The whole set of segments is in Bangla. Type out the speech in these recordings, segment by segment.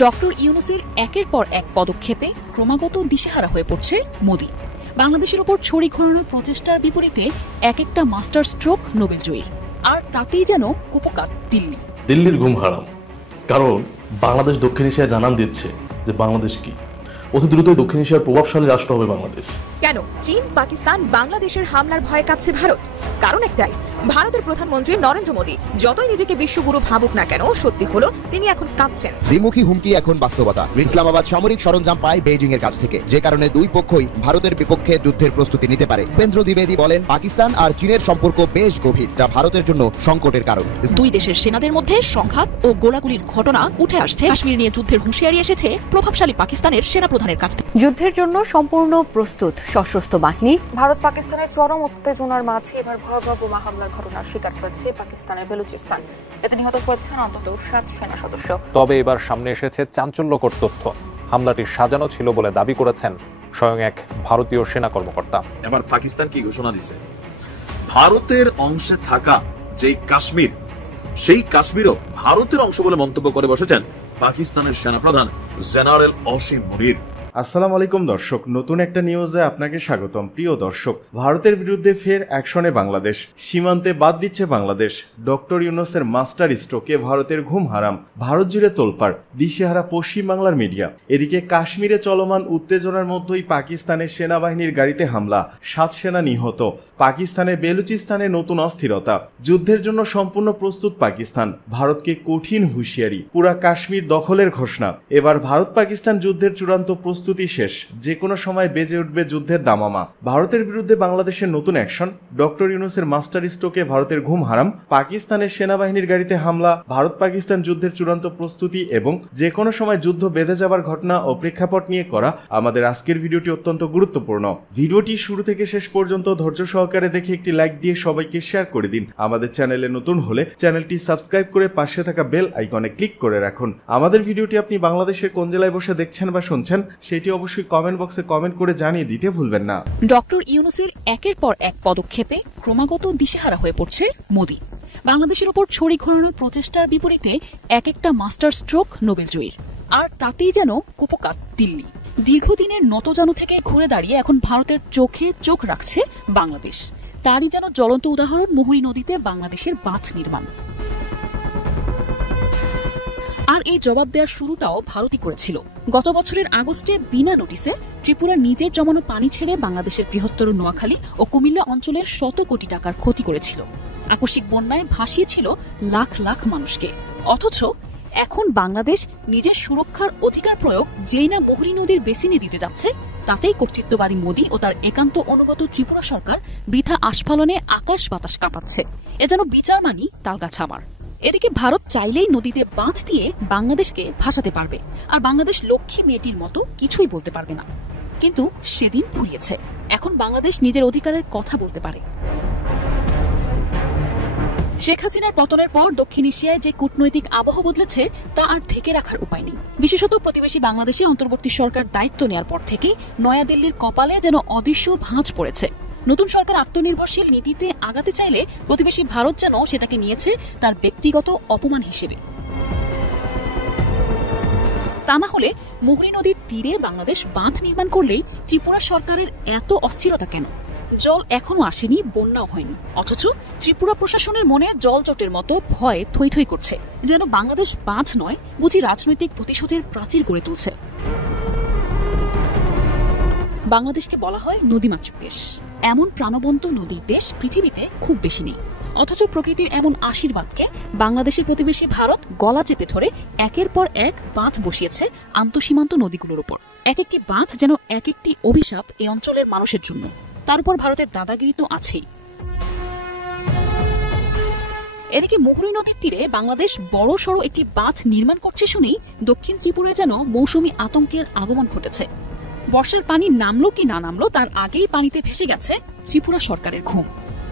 ডক্টর ইউনূসের একের পর এক পদক্ষেপে ক্রমাগত দিশেহারা হয়ে পড়ছে মোদি। বাংলাদেশের ওপর ছড়ি ঘোরানোর প্রচেষ্টার বিপরীতে এক একটা মাস্টার স্ট্রোক নোবেলজয়ীর, আর তাতেই যেন কুপোকাত দিল্লির ঘুম হারাম। কারণ বাংলাদেশ দক্ষিণ এশিয়ায় জানান দিচ্ছে যে বাংলাদেশ কি অতি দ্রুতই দক্ষিণ এশিয়ার প্রভাবশালী রাষ্ট্র হবে বাংলাদেশ। কেন চীন, পাকিস্তান, বাংলাদেশের হামলার ভয়ে কাঁপছে ভারত? কারণ একটাই, ভারতের প্রধানমন্ত্রী নরেন্দ্র মোদী যতই নিজেকে বিশ্বগুরু ভাবুক না কেন, সত্যি হলো তিনি এখন কাঁপছেন। দ্বিমুখী হুমকি এখন বাস্তবতা। ইসলামাবাদ সামরিক সরঞ্জাম পায় বেইজিং এর কাছ থেকে, যে কারণে দুই পক্ষই ভারতের বিপক্ষে যুদ্ধের প্রস্তুতি নিতে পারে। উপেন্দ্র দ্বিবেদী বলেন, পাকিস্তান আর চীনের সম্পর্ক বেশ গভীর, যা ভারতের জন্য সংকটের কারণ। দুই দেশের সেনাদের মধ্যে সংঘাত ও গোলাগুলির ঘটনা উঠে আসছে। কাশ্মীর নিয়ে যুদ্ধের হুঁশিয়ারি এসেছে প্রভাবশালী পাকিস্তানের সেনাপ্রধানের কাছ থেকে। যুদ্ধের জন্য সম্পূর্ণ প্রস্তুত সশস্ত্র বাহিনী। ভারত পাকিস্তানের চরম উত্তেজনার মাঝে এবার ভয়াবহ বোমা হামলার ঘটনার শিকার হয়েছে পাকিস্তানের বেলুচিস্তান। এতে নিহত হয়েছেন অন্তত 7 সেনা সদস্য। তবে এবার সামনে এসেছে চাঞ্চল্যকর তথ্য। হামলাটি সাজানো ছিল বলে দাবি করেছেন স্বয়ং এক ভারতীয় সেনা কর্মকর্তা। এবার পাকিস্তান কি ঘোষণা দিছে, ভারতের অংশে থাকা যে কাশ্মীর, সেই কাশ্মীরও ভারতের অংশ বলে মন্তব্য করে বসেছেন পাকিস্তানের সেনাপ্রধান জেনারেল অসীম মুনির। আসসালামু আলাইকুম দর্শক, নতুন একটা নিউজে আপনাকে স্বাগতম। প্রিয় দর্শক, ভারতের বিরুদ্ধে ফের অ্যাকশনে বাংলাদেশ। সীমান্তে বাদ দিচ্ছে বাংলাদেশ। ডক্টর ইউনূসের মাস্টার স্ট্রোকে ভারতের ঘুম হারাম। ভারত জুড়ে তোলপাড়, দিশেহারা পশ্চিম বাংলার মিডিয়া। এদিকে কাশ্মীরে চলমান উত্তেজনার মধ্যেই পাকিস্তানের সেনাবাহিনীর গাড়িতে হামলা, 7 সেনা নিহত। পাকিস্তানের বেলুচিস্তানে নতুন অস্থিরতা। যুদ্ধের জন্য সম্পূর্ণ প্রস্তুত পাকিস্তান। ভারতকে কঠিন হুঁশিয়ারি, পুরা কাশ্মীর দখলের ঘোষণা। এবার ভারত পাকিস্তান যুদ্ধের চূড়ান্ত প্রস্তুতি শেষ। যে কোনো সময় বেজে উঠবে যুদ্ধের দামামা। ভারতের বিরুদ্ধে বাংলাদেশের নতুন অ্যাকশন। ডক্টর ইউনূসের মাস্টার স্ট্রোকে ভারতের ঘুম হারাম। পাকিস্তানের সেনাবাহিনীর গাড়িতে হামলা, ভারত পাকিস্তান যুদ্ধের চূড়ান্ত প্রস্তুতি এবং যে কোনো সময় যুদ্ধ বেঁধে যাবার ঘটনা ও প্রেক্ষাপট নিয়ে করা আমাদের আজকের ভিডিওটি অত্যন্ত গুরুত্বপূর্ণ। ভিডিওটি শুরু থেকে শেষ পর্যন্ত ধৈর্য সহকারে দেখে একটি লাইক দিয়ে সবাইকে শেয়ার করে দিন। আমাদের চ্যানেলে নতুন হলে চ্যানেলটি সাবস্ক্রাইব করে পাশে থাকা বেল আইকনে ক্লিক করে রাখুন। আমাদের ভিডিওটি আপনি বাংলাদেশের কোন জেলায় বসে দেখছেন বা শুনছেন সেটি অবশ্যই কমেন্ট বক্সে কমেন্ট করে জানিয়ে দিতে ভুলবেন না। ডক্টর ইউনূসের একের পর এক পদক্ষেপে ক্রমাগত দিশেহারা হয়ে পড়ছে মোদি। বাংলাদেশের ওপর ছড়ি ঘোরানোর প্রচেষ্টার বিপরীতে এক একটা মাস্টার স্ট্রোক নোবেলজয়ীর, আর তাতেই যেন কুপোকাত দিল্লি। দীর্ঘদিনের নতজানু থেকে ঘুরে দাঁড়িয়ে এখন ভারতের চোখে চোখ রাখছে বাংলাদেশ। তারই যেন জ্বলন্ত উদাহরণ মুহুরী নদীতে বাংলাদেশের বাঁধ নির্মাণ। আর এই জবাব দেওয়ার শুরুটাও ভারতই করেছিল। গত বছরের আগস্টে বিনা নোটিসে ত্রিপুরা নিজের জমানো পানি ছেড়ে বাংলাদেশের বৃহত্তর নোয়াখালী ও কুমিল্লা অঞ্চলের শত কোটি টাকার ক্ষতি করেছিল। আকস্মিক বন্যায় ভাসিয়েছিল লাখ লাখ মানুষকে। অথচ এখন বাংলাদেশ নিজের সুরক্ষার অধিকার প্রয়োগ যেই না মুহুরী নদীর বেসিনে দিতে যাচ্ছে, তাতেই কর্তৃত্ববাদী মোদী ও তার একান্ত অনুগত ত্রিপুরা সরকার বৃথা আস্ফালনে আকাশ বাতাস কাঁপাচ্ছে। এ যেন বিচার মানি তালগাছামার। এদিকে ভারত চাইলেই নদীতে বাঁধ দিয়ে বাংলাদেশকে ভাসাতে পারবে, আর বাংলাদেশ লক্ষ্মী মেয়েটির মতো কিছুই বলতে পারবে না। কিন্তু সেদিন ফুরিয়েছে। এখন বাংলাদেশ নিজের অধিকারের কথা বলতে পারে। শেখ হাসিনার পতনের পর দক্ষিণ এশিয়ায় যে কূটনৈতিক আবহ বদলেছে তা আর ঢেকে রাখার উপায় নেই। বিশেষত প্রতিবেশী বাংলাদেশে অন্তর্বর্তী সরকার দায়িত্ব নেওয়ার পর থেকে নয়াদিল্লির কপালে যেন অদৃশ্য ভাঁজ পড়েছে। নতুন সরকার আত্মনির্ভরশীল নীতিতে আগাতে চাইলে প্রতিবেশী ভারত যেন সেটাকে নিয়েছে তার ব্যক্তিগত অপমান হিসেবে। তা না হলে মুহুরী নদীর তীরে বাংলাদেশ বাঁধ নির্মাণ করলেই ত্রিপুরা সরকারের এত অস্থিরতা কেন? জল এখনো আসেনি, বন্যাও হয়নি, অথচ ত্রিপুরা প্রশাসনের মনে জলজটের মতো ভয় থই থই করছে, যেন বাংলাদেশ বাঁধ নয় বুঝি রাজনৈতিক প্রতিশোধের প্রাচীর গড়ে তুলছে। বাংলাদেশকে বলা হয় নদীমাতৃক দেশ। এমন প্রাণবন্ত নদীর দেশ পৃথিবীতে খুব বেশি নেই। অথচ প্রকৃতির এমন আশীর্বাদকে বাংলাদেশের প্রতিবেশী ভারত গলা চেপে ধরে একের পর এক বাঁধ বসিয়েছে আন্তঃসীমান্ত নদীগুলোর উপর। এক একটি বাঁধ যেন এক একটি অভিশাপ এই অঞ্চলের মানুষের জন্য। তার উপর ভারতের দাদাগিরি তো আছেই। এদিকে মুহুরী নদীর তীরে বাংলাদেশ বড় সড়ো একটি বাঁধ নির্মাণ করছে শুনেই দক্ষিণ ত্রিপুরায় যেন মৌসুমী আতঙ্কের আগমন ঘটেছে। বর্ষার পানি নামলো কি না নামলো তার আগেই পানিতে ভেসে গেছে ত্রিপুরা সরকারের ঘুম।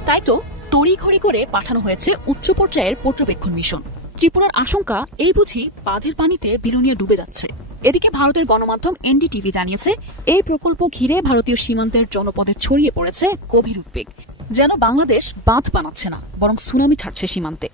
তাই তো তড়িঘড়ি করে পাঠানো হয়েছে উচ্চ পর্যায়ের পর্যবেক্ষণ মিশন। ত্রিপুরার আশঙ্কা এই বুঝি বাঁধের পানিতে বিলুনিয়া ডুবে যাচ্ছে। এদিকে ভারতের গণমাধ্যম এনডিটিভি জানিয়েছে, এই প্রকল্প ঘিরে ভারতীয় সীমান্তের জনপদে ছড়িয়ে পড়েছে গভীর উদ্বেগ। যেন বাংলাদেশ বাঁধ বানাচ্ছে না, বরং সুনামি ছাড়ছে সীমান্তে।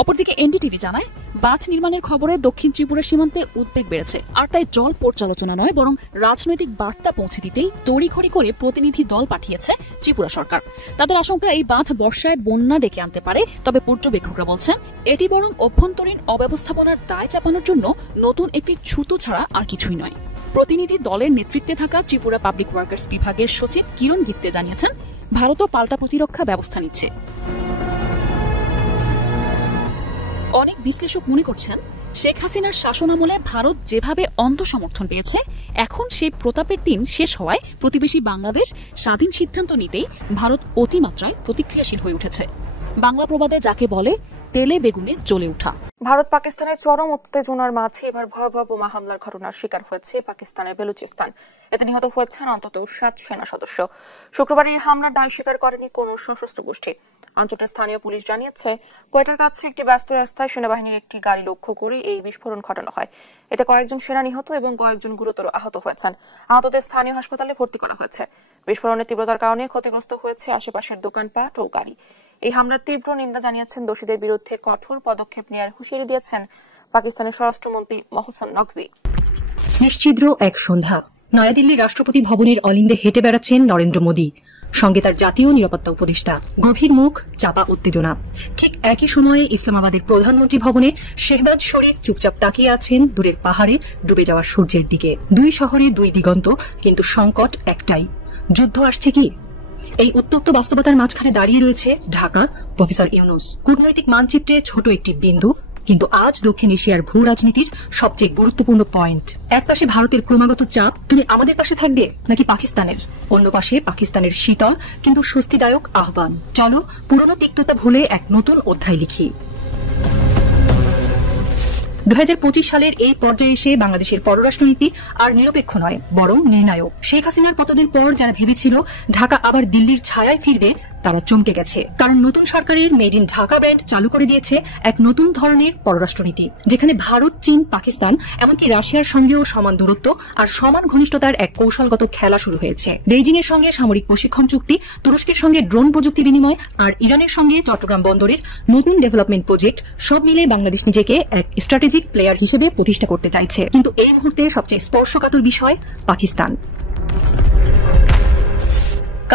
অপরদিকে এনডিটিভি জানায়, বাঁধ নির্মাণের খবরে দক্ষিণ ত্রিপুরা সীমান্তে উদ্বেগ বেড়েছে, আর তাই জল পর্যালোচনা নয় বরং রাজনৈতিক বার্তা পৌঁছে দিতেই তড়িঘড়ি করে প্রতিনিধি দল পাঠিয়েছে ত্রিপুরা সরকার। তাদের আশঙ্কা এই বাঁধ বর্ষায় বন্যা ডেকে আনতে পারে, তবে পর্যবেক্ষকরা বলছেন এটি বরং অভ্যন্তরীণ অব্যবস্থাপনার দায় চাপানোর জন্য নতুন একটি ছুতো ছাড়া আর কিছুই নয়। প্রতিনিধি দলের নেতৃত্বে থাকা ত্রিপুরা পাবলিক ওয়ার্কার্স বিভাগের সচিব কিরণ গিত্তে জানিয়েছেন, ভারতও পাল্টা প্রতিরক্ষা ব্যবস্থা নিচ্ছে। অনেক বিশ্লেষক মনে করছেন, শেখ হাসিনার শাসনামলে ভারত যেভাবে অন্ধ সমর্থন পেয়েছে, এখন সেই প্রতাপের দিন শেষ হওয়ায় প্রতিবেশী বাংলাদেশ স্বাধীন সিদ্ধান্ত নিতেই ভারত অতিমাত্রায় প্রতিক্রিয়াশীল হয়ে উঠেছে। বাংলা প্রবাদে যাকে বলে তেলে বেগুনে জ্বলে ওঠা। ভারত পাকিস্তানের চরম উত্তেজনার মাঝে এবার ভয়াবহ বোমা হামলার ঘটনার শিকার হয়েছে পাকিস্তানের বেলুচিস্তান। এতে নিহত হয়েছেন অন্তত 7 সেনা সদস্য। শুক্রবার এই হামলার দায় স্বীকার করেনি কোন সশস্ত্র গোষ্ঠী। অঞ্চলটির স্থানীয় পুলিশ জানিয়েছে, কোয়েটার কাছে একটি ব্যস্ত রাস্তায় সেনাবাহিনীর একটি গাড়ি লক্ষ্য করে এই বিস্ফোরণ ঘটানো হয়। এতে কয়েকজন সেনা নিহত এবং কয়েকজন গুরুতর আহত হয়েছেন। আহতদের স্থানীয় হাসপাতালে ভর্তি করা হয়েছে। বিস্ফোরণের তীব্রতার কারণে ক্ষতিগ্রস্ত হয়েছে আশেপাশের দোকানপাট ও গাড়ি। এই হামলার তীব্র নিন্দা জানিয়েছেন, দোষীদের বিরুদ্ধে কঠোর পদক্ষেপ নেওয়ার হুঁশিয়ারি দিয়েছেন পাকিস্তানের স্বরাষ্ট্রমন্ত্রী মহসেন নকভি। নিশ্চিদ্র এক সন্ধ্যা, নয়াদিল্লির রাষ্ট্রপতি ভবনের অলিন্দে হেঁটে বেড়াচ্ছেন নরেন্দ্র মোদী, সঙ্গে তার জাতীয় নিরাপত্তা উপদেষ্টা। গভীর মুখ, চাপা উত্তেজনা। ঠিক একই সময়ে ইসলামাবাদের প্রধানমন্ত্রী ভবনে শেহবাজ শরীফ চুপচাপ তাকিয়ে আছেন দূরের পাহাড়ে ডুবে যাওয়া সূর্যের দিকে। দুই শহরে দুই দিগন্ত, কিন্তু সংকট একটাই, যুদ্ধ আসছে কি? এই উত্তপ্ত বাস্তবতার মাঝখানে দাঁড়িয়ে রয়েছে ঢাকা, প্রফেসর ইউনূস। কূটনৈতিক মানচিত্রে ছোট একটি বিন্দু, কিন্তু আজ দক্ষিণ এশিয়ার ভূ রাজনীতির সবচেয়ে গুরুত্বপূর্ণ পয়েন্ট। এক পাশে ভারতের ক্রমাগত চাপ, তুমি আমাদের পাশে থাকবে নাকি পাকিস্তানের? অন্য পাশে পাকিস্তানের শীতল কিন্তু স্বস্তিদায়ক আহ্বান, চলো পুরনো তিক্ততা ভুলে এক নতুন অধ্যায় লিখি। 2025 সালের এই পর্যায়ে এসে বাংলাদেশের পররাষ্ট্রনীতি আর নিরপেক্ষ নয়, বরং নির্ণায়ক। শেখ হাসিনার পতনের পর যারা ভেবেছিল ঢাকা আবার দিল্লির ছায়ায় ফিরবে, তারা চমকে গেছে। কারণ নতুন সরকারের মেড ইন ঢাকা ব্র্যান্ড চালু করে দিয়েছে এক নতুন ধরনের পররাষ্ট্রনীতি, যেখানে ভারত, চীন, পাকিস্তান, এমনকি রাশিয়ার সঙ্গেও সমান দূরত্ব আর সমান ঘনিষ্ঠতার এক কৌশলগত খেলা শুরু হয়েছে। বেইজিং এর সঙ্গে সামরিক প্রশিক্ষণ চুক্তি, তুরস্কের সঙ্গে ড্রোন প্রযুক্তি বিনিময় আর ইরানের সঙ্গে চট্টগ্রাম বন্দরের নতুন ডেভেলপমেন্ট প্রজেক্ট, সব মিলে বাংলাদেশ নিজেকে এক স্ট্র্যাটেজিক প্লেয়ার হিসেবে প্রতিষ্ঠা করতে চাইছে। কিন্তু এই মুহূর্তে সবচেয়ে স্পর্শকাতর বিষয় পাকিস্তান।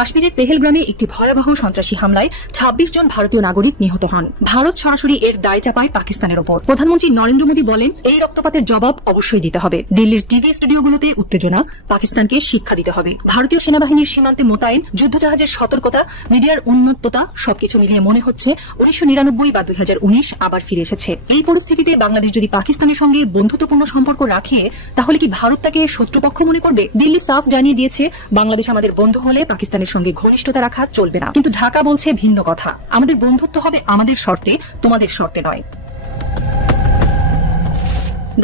কাশ্মীরের পেহেলগ্রামে একটি ভয়াবহ সন্ত্রাসী হামলায় 26 জন ভারতীয় নাগরিক নিহত হন। ভারত সরাসরি এর দায় চাপায় পাকিস্তানের ওপর। প্রধানমন্ত্রী নরেন্দ্র মোদী বলেন, এই রক্তপাতের জবাব অবশ্যই দিতে হবে। দিল্লির টিভি স্টুডিওগুলোতে উত্তেজনা, পাকিস্তানকে শিক্ষা দিতে হবে। ভারতীয় সেনাবাহিনীর সীমান্তে মোতায়েন, যুদ্ধজাহাজের সতর্কতা, মিডিয়ার উন্মত্ততা, সবকিছু মিলিয়ে মনে হচ্ছে 1999 বা 2019 আবার ফিরে এসেছে। এই পরিস্থিতিতে বাংলাদেশ যদি পাকিস্তানের সঙ্গে বন্ধুত্বপূর্ণ সম্পর্ক রাখে, তাহলে কি ভারত তাকে শত্রুপক্ষ মনে করবে? দিল্লি সাফ জানিয়ে দিয়েছে, বাংলাদেশ আমাদের বন্ধু হলে পাকিস্তানের সঙ্গে ঘনিষ্ঠতা রাখা চলবে না। কিন্তু ঢাকা বলছে ভিন্ন কথা, আমাদের বন্ধুত্ব হবে আমাদের শর্তে, তোমাদের শর্তে নয়।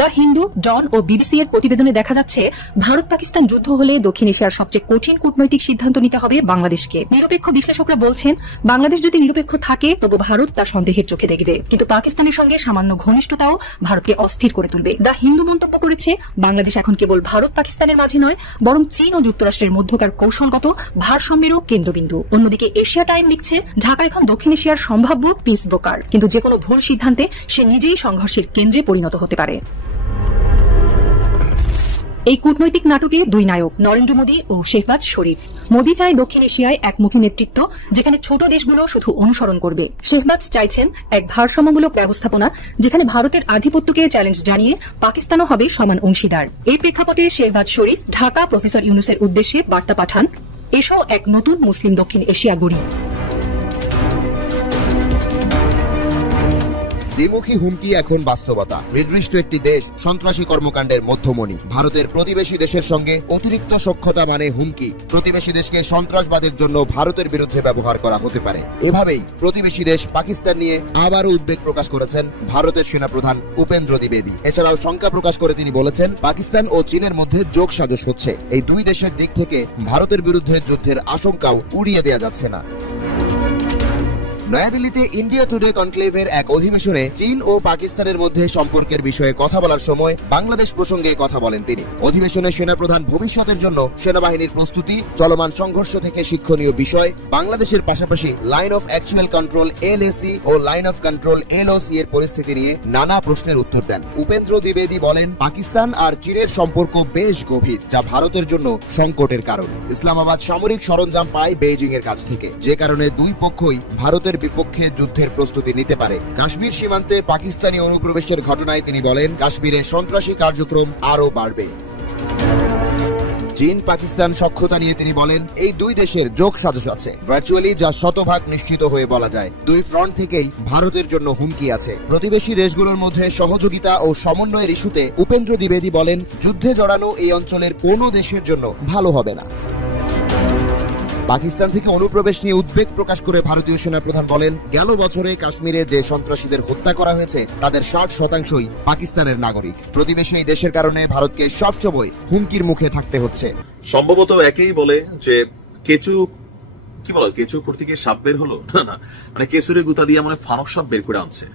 দ্য হিন্দু, ডন ও বিবিসি এর প্রতিবেদনে দেখা যাচ্ছে, ভারত পাকিস্তান যুদ্ধ হলে দক্ষিণ এশিয়ার সবচেয়ে কঠিন কূটনৈতিক সিদ্ধান্ত নিতে হবে বাংলাদেশকে। নিরপেক্ষ বিশ্লেষকরা বলছেন, বাংলাদেশ যদি নিরপেক্ষ থাকে তবু ভারত তা সন্দেহের চোখে দেখবে, কিন্তু পাকিস্তানের সঙ্গে সামান্য ঘনিষ্ঠতাও ভারতকে অস্থির করে তুলবে। দ্য হিন্দু মন্তব্য করেছে, বাংলাদেশ এখন কেবল ভারত পাকিস্তানের মাঝে নয়, বরং চীন ও যুক্তরাষ্ট্রের মধ্যকার কৌশলগত ভারসাম্যেরও কেন্দ্রবিন্দু। অন্যদিকে এশিয়া টাইম লিখছে, ঢাকা এখন দক্ষিণ এশিয়ার সম্ভাব্য পিস ব্রোকার, কিন্তু যে কোনো ভুল সিদ্ধান্তে সে নিজেই সংঘর্ষের কেন্দ্রে পরিণত হতে পারে। এই কূটনৈতিক নাটকে দুই নায়ক, নরেন্দ্র মোদী ও শেহবাজ শরীফ। মোদী চায় দক্ষিণ এশিয়ায় একমুখী নেতৃত্ব, যেখানে ছোট দেশগুলো শুধু অনুসরণ করবে। শেহবাজ চাইছেন এক ভারসাম্যমূলক ব্যবস্থাপনা, যেখানে ভারতের আধিপত্যকে চ্যালেঞ্জ জানিয়ে পাকিস্তানও হবে সমান অংশীদার। এই প্রেক্ষাপটে শেহবাজ শরীফ ঢাকা প্রফেসর ইউনূসের উদ্দেশ্যে বার্তা পাঠান, এসো এক নতুন মুসলিম দক্ষিণ এশিয়া গড়ি। দ্বিমুখী হুমকি এখন বাস্তবতা। নির্দিষ্ট একটি দেশ সন্ত্রাসী কর্মকাণ্ডের মধ্যমণি। ভারতের প্রতিবেশী দেশের সঙ্গে অতিরিক্ত সখ্যতা মানে হুমকি। প্রতিবেশী দেশকে সন্ত্রাসবাদের জন্য ভারতের বিরুদ্ধে ব্যবহার করা হতে পারে। এভাবেই প্রতিবেশী দেশ পাকিস্তান নিয়ে আবারও উদ্বেগ প্রকাশ করেছেন ভারতের সেনাপ্রধান উপেন্দ্র দ্বিবেদী। এছাড়াও শঙ্কা প্রকাশ করে তিনি বলেছেন, পাকিস্তান ও চীনের মধ্যে যোগ সাজশ হচ্ছে। এই দুই দেশের দিক থেকে ভারতের বিরুদ্ধে যুদ্ধের আশঙ্কাও উড়িয়ে দেওয়া যাচ্ছে না। নয়াদিল্লিতে ইন্ডিয়া টুডে কনক্লেভের এক অধিবেশনে চীন ও পাকিস্তানের মধ্যে সম্পর্কের বিষয়ে কথা বলার সময় বাংলাদেশ প্রসঙ্গে কথা বলেন তিনি। অধিবেশনে সেনাপ্রধান ভবিষ্যতের জন্য সেনাবাহিনীর প্রস্তুতি, চলমান সংঘর্ষ থেকে শিক্ষণীয় বিষয়, বাংলাদেশের পাশাপাশি line of actual control LAC ও লাইন অফ কন্ট্রোল LOC এর পরিস্থিতি নিয়ে নানা প্রশ্নের উত্তর দেন। উপেন্দ্র দ্বিবেদী বলেন, পাকিস্তান আর চীনের সম্পর্ক বেশ গভীর, যা ভারতের জন্য সংকটের কারণ। ইসলামাবাদ সামরিক সরঞ্জাম পায় বেইজিং এর কাছ থেকে, যে কারণে দুই পক্ষই ভারতের বিপক্ষে যুদ্ধের প্রস্তুতি নিতে পারে। কাশ্মীর সীমান্তে পাকিস্তানি অনুপ্রবেশের ঘটনায় তিনি বলেন, কাশ্মীরে সন্ত্রাসী কার্যক্রম আরও বাড়বে। চীন পাকিস্তান সখ্যতা নিয়ে তিনি বলেন, এই দুই দেশের যোগ সাজশ আছে ভার্চুয়ালি, যা শতভাগ নিশ্চিত হয়ে বলা যায়। দুই ফ্রন্ট থেকেই ভারতের জন্য হুমকি আছে। প্রতিবেশী দেশগুলোর মধ্যে সহযোগিতা ও সমন্বয়ের ইস্যুতে উপেন্দ্র দ্বিবেদী বলেন, যুদ্ধে জড়ানো এই অঞ্চলের কোনো দেশের জন্য ভালো হবে না। পাকিস্তান থেকে অনুপ্রবেশ নিয়ে উদ্বেগ প্রকাশ করে ভারতীয় সেনাপ্রধান বলেন, গেল বছরে কাশ্মীরে যে সন্ত্রাসীদের হত্যা করা হয়েছে তাদের 60% পাকিস্তানের নাগরিক। প্রতিবেশী এই দেশের কারণে ভারতকে সবসময় হুমকির মুখে থাকতে হচ্ছে। সম্ভবত একেই বলে যে কেঁচু কি বলো, কেঁচু করতে গিয়ে সাপ বের হলো না, মানে কেঁচুরে গুতা দিয়ে মানে ফানক সাপ বের করে আনছে।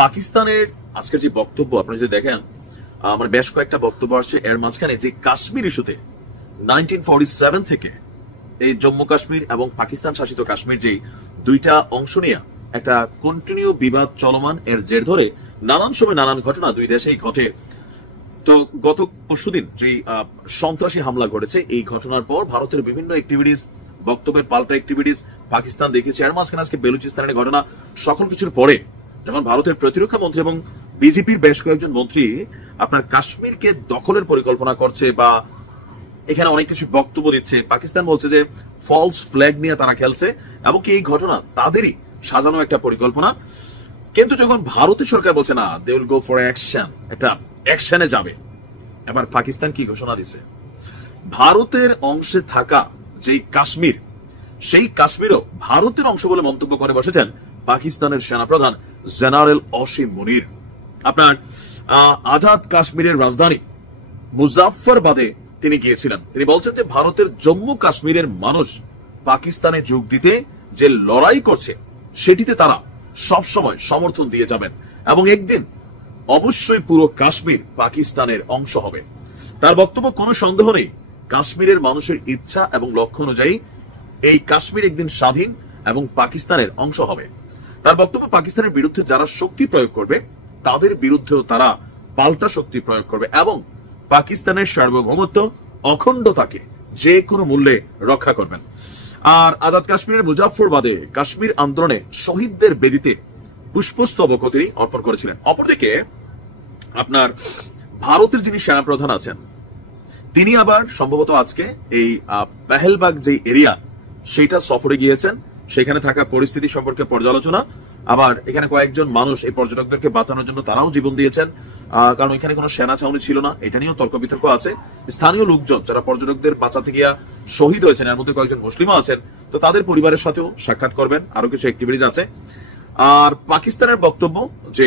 পাকিস্তানের আজকের যে বক্তব্য আপনারা যদি দেখেন, মানে বেশ কয়েকটা বক্তব্য আসছে এর মাঝখানে, যে কাশ্মীর ইস্যুতে 1947 থেকে এই জম্মু কাশ্মীর এবং পাকিস্তান শাসিত কাশ্মীর যে দুইটা অংশ নিয়ে একটা কন্টিনিউ বিবাদ চলমান, এর জের ধরে নানান সময় নানান ঘটনা দুই দেশেই ঘটে। তো গত পরশুদিন যে সন্ত্রাসী হামলা ঘটেছে, এই ঘটনার পর ভারতের বিভিন্ন অ্যাক্টিভিটিস, বক্তব্যের পাল্টা অ্যাক্টিভিটিস পাকিস্তান দেখেছে। এর মাঝখানে আজকে বেলুচিস্তানের ঘটনা, সকল কিছুর পরে যখন ভারতের প্রতিরক্ষা মন্ত্রী এবং বিজেপির বেশ কয়েকজন মন্ত্রী আপনার কাশ্মীরকে দখলের পরিকল্পনা করছে বা এখানে অনেক কিছু বক্তব্য দিচ্ছে, পাকিস্তান বলছে যে ফলস ফ্ল্যাগ নিয়ে তারা খেলছে এবং কি এই ঘটনা তাদেরই সাজানো একটা পরিকল্পনা। কিন্তু যখন ভারতের সরকার বলছে না, they will go for action, একটা অ্যাকশনে যাবে, এবার পাকিস্তান কি ঘোষণা দিছে, ভারতের অংশে থাকা যেই কাশ্মীর, সেই কাশ্মীরও ভারতের অংশ বলে মন্তব্য করে বসেছেন পাকিস্তানের সেনাপ্রধান জেনারেল অসীম মুনির। আপনার আজাদ কাশ্মীরের রাজধানী মুজাফফরবাদে তিনি গিয়েছিলেন। তিনি বলছেন যে ভারতের জম্মু কাশ্মীরের মানুষ পাকিস্তানে যোগ দিতে যে লড়াই করছে, সেটিতে তারা সবসময় সমর্থন দিয়ে যাবেন এবং একদিন অবশ্যই পুরো কাশ্মীর পাকিস্তানের অংশ হবে। তার বক্তব্য, কোনো সন্দেহ নেই, কাশ্মীরের মানুষের ইচ্ছা এবং লক্ষ্য অনুযায়ী এই কাশ্মীর একদিন স্বাধীন এবং পাকিস্তানের অংশ হবে। তার বক্তব্য, পাকিস্তানের বিরুদ্ধে যারা শক্তি প্রয়োগ করবে তাদের বিরুদ্ধেও তারা পাল্টা শক্তি প্রয়োগ করবে এবং পাকিস্তানের সার্বভৌমত্ব, অখণ্ডতাকে যে কোনো মূল্যে রক্ষা করবেন। আর আজাদ কাশ্মীরের মুজাফফরবাদে কাশ্মীর আন্দোলনে শহীদদের বেদিতে পুষ্পস্তবক তিনি অর্পণ করেছিলেন। অপরদিকে আপনার ভারতের যিনি সেনাপ্রধান আছেন, তিনি আবার সম্ভবত আজকে এই পেহেলবাগ যে এরিয়া, সেটা সফরে গিয়েছেন, সেখানে থাকা পরিস্থিতি সম্পর্কে পর্যালোচনা। আবার এখানে কয়েকজন মানুষ এই পর্যটকদেরকে বাঁচানোর জন্য তারাও জীবন দিয়েছেন, কারণ এখানে কোনো সেনা ছাউনি ছিল না, এটা নিয়েও তর্ক বিতর্ক আছে। স্থানীয় লোকজন যারা পর্যটকদের বাঁচাতে গিয়া শহীদ হয়েছেন, এর মধ্যে কয়েকজন মুসলিমও আছেন, তো তাদের পরিবারের সাথেও সাক্ষাৎ করবেন, আরো কিছু অ্যাক্টিভিটিস আছে। আর পাকিস্তানের বক্তব্য যে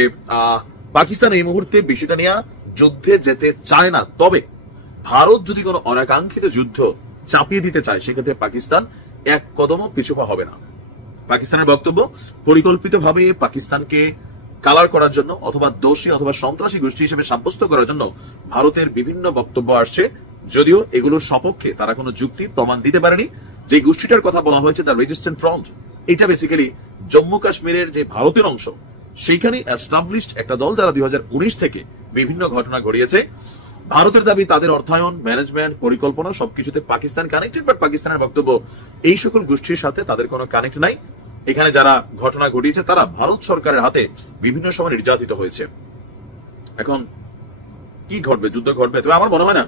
পাকিস্তান এই মুহূর্তে বিষয়টা নিয়ে যুদ্ধে যেতে চায় না, তবে ভারত যদি কোনো অনাকাঙ্ক্ষিত যুদ্ধ চাপিয়ে দিতে চায়, সেক্ষেত্রে পাকিস্তান এক কদমও পিছু পা হবে না। পাকিস্তানের বক্তব্য, পরিকল্পিতভাবে পাকিস্তানকে কালার করার জন্য অথবা দোষী অথবা সন্ত্রাসী গোষ্ঠী হিসেবে সাব্যস্ত করার জন্য ভারতের বিভিন্ন বক্তব্য আসছে, যদিও এগুলোর সপক্ষে তারা কোনো যুক্তি প্রমাণ দিতে পারেনি। যে গোষ্ঠীটার কথা বলা হয়েছে দ্য রেজিস্ট্যান্ট ফ্রন্ট, এটা বেসিক্যালি জম্মু কাশ্মীরের যে ভারতের অংশ, সেইখানে এস্টাবলিশড একটা দল যারা 2019 থেকে বিভিন্ন ঘটনা ঘটিয়েছে। ভারতের দাবি তাদের অর্থায়ন, ম্যানেজমেন্ট, পরিকল্পনা সবকিছুতে পাকিস্তান কানেক্টেড, বাট পাকিস্তানের বক্তব্য এই সকল গোষ্ঠীর সাথে তাদের কোনো কানেক্ট নাই। এখানে যারা ঘটনা ঘটিয়েছে তারা ভারত সরকারের হাতে বিভিন্ন সময় নির্যাতিত হয়েছে। এখন কি ঘটবে, যুদ্ধ ঘটবে, তবে আমার মনে হয় না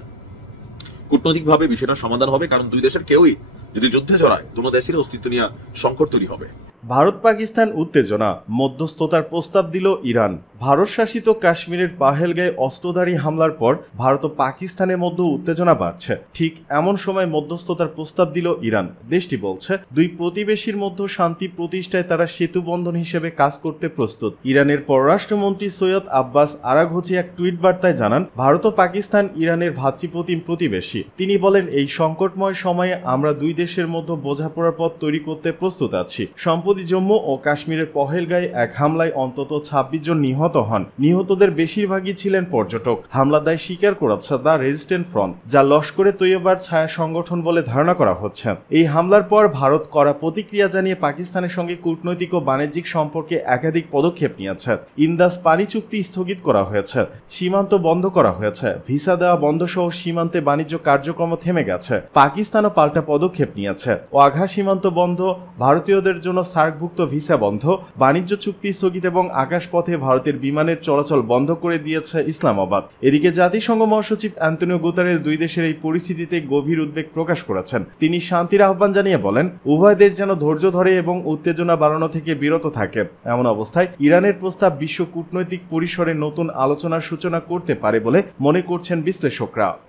কূটনৈতিকভাবে বিষয়টা সমাধান হবে, কারণ দুই দেশের কেউই যদি যুদ্ধে জড়ায়, দুটো দেশের অস্তিত্ব নিয়ে সংকট তৈরি হবে। ভারত পাকিস্তান উত্তেজনা, মধ্যস্থতার প্রস্তাব দিল ইরান। ভারত শাসিত কাশ্মীরের পাহেলগাঁয়ে অস্ত্রধারী হামলার পর ভারত ও পাকিস্তানের মধ্যে উত্তেজনা বাড়ছে। ঠিক এমন সময় মধ্যস্থতার প্রস্তাব দিল ইরান। দেশটি বলছে দুই প্রতিবেশীর মধ্যে শান্তি প্রতিষ্ঠায় তারা সেতু বন্ধন হিসেবে কাজ করতে প্রস্তুত। ইরানের পররাষ্ট্রমন্ত্রী সৈয়দ আব্বাস আরাঘচি এক টুইট বার্তায় জানান, ভারত ও পাকিস্তান ইরানের ভ্রাতৃপ্রতিম প্রতিবেশী। তিনি বলেন, এই সংকটময় সময়ে আমরা দুই দেশের মধ্যে বোঝাপড়ার পথ তৈরি করতে প্রস্তুত আছি। সম্প্রতি জম্মু ও কাশ্মীরের পহেলগাঁয়ে এক হামলায় অন্তত 26 জন নিহত হন। নিহতদের বেশিরভাগই ছিলেন পর্যটক। হামলার দায় স্বীকার করেছে দ্য রেজিস্ট্যান্ট ফ্রন্ট, যা লস্করে তৈয়বার ছায়া সংগঠন বলে ধারণা করা হচ্ছে। এই হামলার পর ভারত কড়া প্রতিক্রিয়া জানিয়ে পাকিস্তানের সঙ্গে কূটনৈতিক ও বাণিজ্যিক সম্পর্কে একাধিক পদক্ষেপ নিয়েছে। ইন্দাস পানি চুক্তি স্থগিত করা হয়েছে, সীমান্ত বন্ধ করা হয়েছে, ভিসা দেওয়া বন্ধ সহ সীমান্তে বাণিজ্য কার্যক্রম থেমে গেছে। পাকিস্তানও পাল্টা পদক্ষেপ নিয়েছে। ওয়াঘা সীমান্ত বন্ধ, ভারতীয়দের জন্য সার্কভুক্ত ভিসা বন্ধ, বাণিজ্য চুক্তি স্থগিত এবং আকাশপথে ভারতের বিমানের চলাচল বন্ধ করে দিয়েছে ইসলামাবাদ। এদিকে জাতিসংঘ মহাসচিব অ্যান্টনিও গুতেরেস দুই দেশের এই পরিস্থিতিতে গভীর উদ্বেগ প্রকাশ করেছেন। তিনি শান্তির আহ্বান জানিয়ে বলেন, উভয় দেশ যেন ধৈর্য ধরে এবং উত্তেজনা বাড়ানো থেকে বিরত থাকে। এমন অবস্থায় ইরানের প্রস্তাব বিশ্ব কূটনৈতিক পরিসরে নতুন আলোচনার সূচনা করতে পারে বলে মনে করছেন বিশ্লেষকরা।